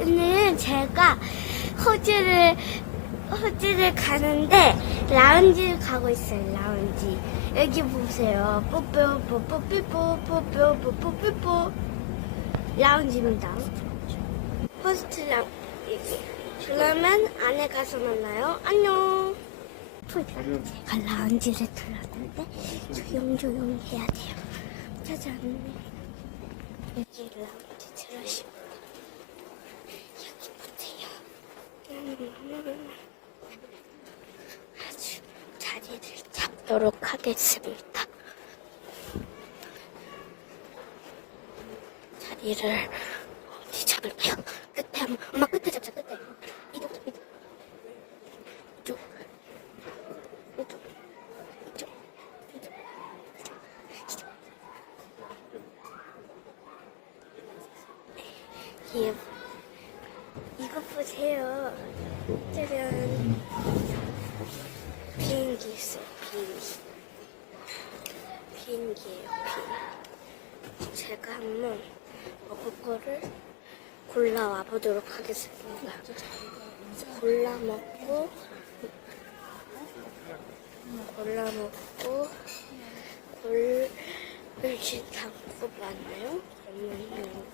오늘 제가 호주를 호주를 가는데 라운지를 가고 있어요. 라운지 여기 보세요. 뽀뽀뽀뽀삐뽀뽀뽀뽀뽀뽀뽀 라운지입니다. 호스트 라 여기. 그러면 안에 가서 만나요. 안녕. 제가 라운지를 들렀는데 조용조용 해야 돼요. 짜잔. 여기 라운지 들으시면 여기 보세요. 음, 아주 자리를 잡도록 하겠습니다. 자리를 어디 잡을까요? 끝에 한번 엄마 끝에 잡자 끝에 이쪽 이쪽 이쪽 이쪽 이쪽 이쪽 예. 이거 보세요. 짜잔. 비행기 있어요, 비행기. 비행기예요, 비행기. 제가 한번 먹을 거를 골라와 보도록 하겠습니다. 골라 먹고, 골라 먹고, 골, 멸치 담고 많아요? 그러면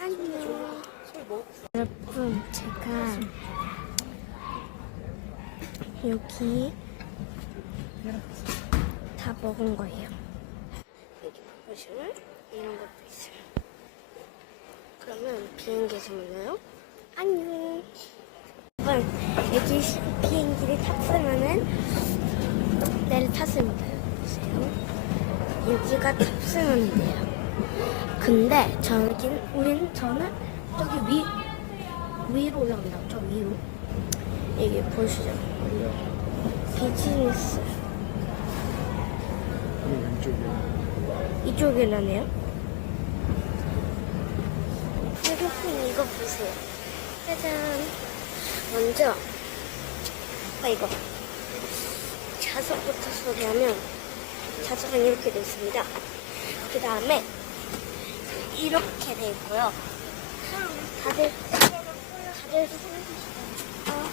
안녕. 여러분, 제가 여기 다 먹은 거예요. 여기 보시면 이런 것도 있어요. 그러면 비행기에서 만나요. 안녕. 여러분, 여기 시- 비행기를 탑승하는 내를 탔습니다. 보세요. 여기가 탑승하는데요. 근데 저긴 우린 저는 저기 위 위로 올라간다. 저 위로. 여기 보시죠. 비즈니스 이쪽이라네요. 여러분 이거 보세요. 짜잔. 먼저 아 이거 자석부터 소개하면 자석은 이렇게 돼 있습니다. 그 다음에 이렇게 돼 있고요. 다들 다들 어,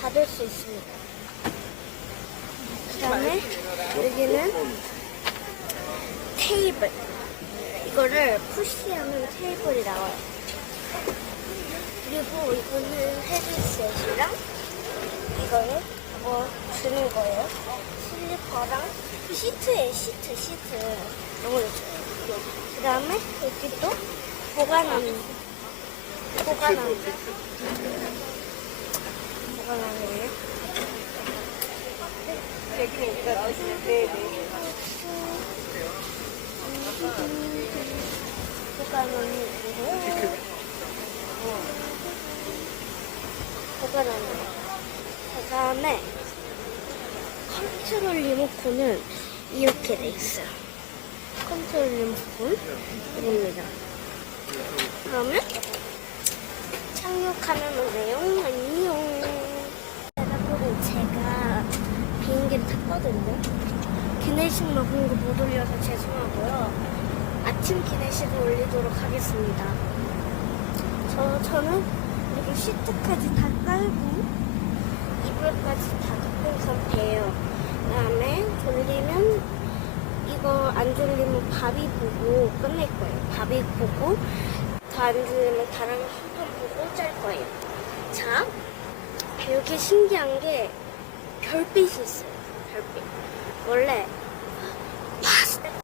닫을 수 있습니다. 그 다음에 여기는 테이블. 이거를 푸시하면 테이블이 나와요. 그리고 이거는 헤드셋이랑 이거를 뭐 주는 거예요. 슬리퍼랑 시트에 시트 시트 이런 걸 줘요. 그 다음에 여기 또 보관 하는 보관하는 보관하는 여기는 여기다 넣으시면 네, 네. 보관하는 그 다음에 컨트롤 리모컨은 이렇게 돼 있어요. 컨트롤 리모컨 이겁니다. 그러면 착륙하면 돼요. 안녕. 여러분 제가 비행기를 탔거든요. 기내식 먹은 거 못 올려서 죄송하고요. 아침 기내식을 올리도록 하겠습니다. 저, 저는 이렇게 시트까지 다 깔고 이불까지 다 덮은 상태예요. 그 다음에 졸리면 이거 안 졸리면 밥이 보고 끝낼 거예요. 밥이 보고 졸리면 다른 한편 보고 짤 거예요. 자, 여기 신기한 게 별빛이 있어요. 별빛. 원래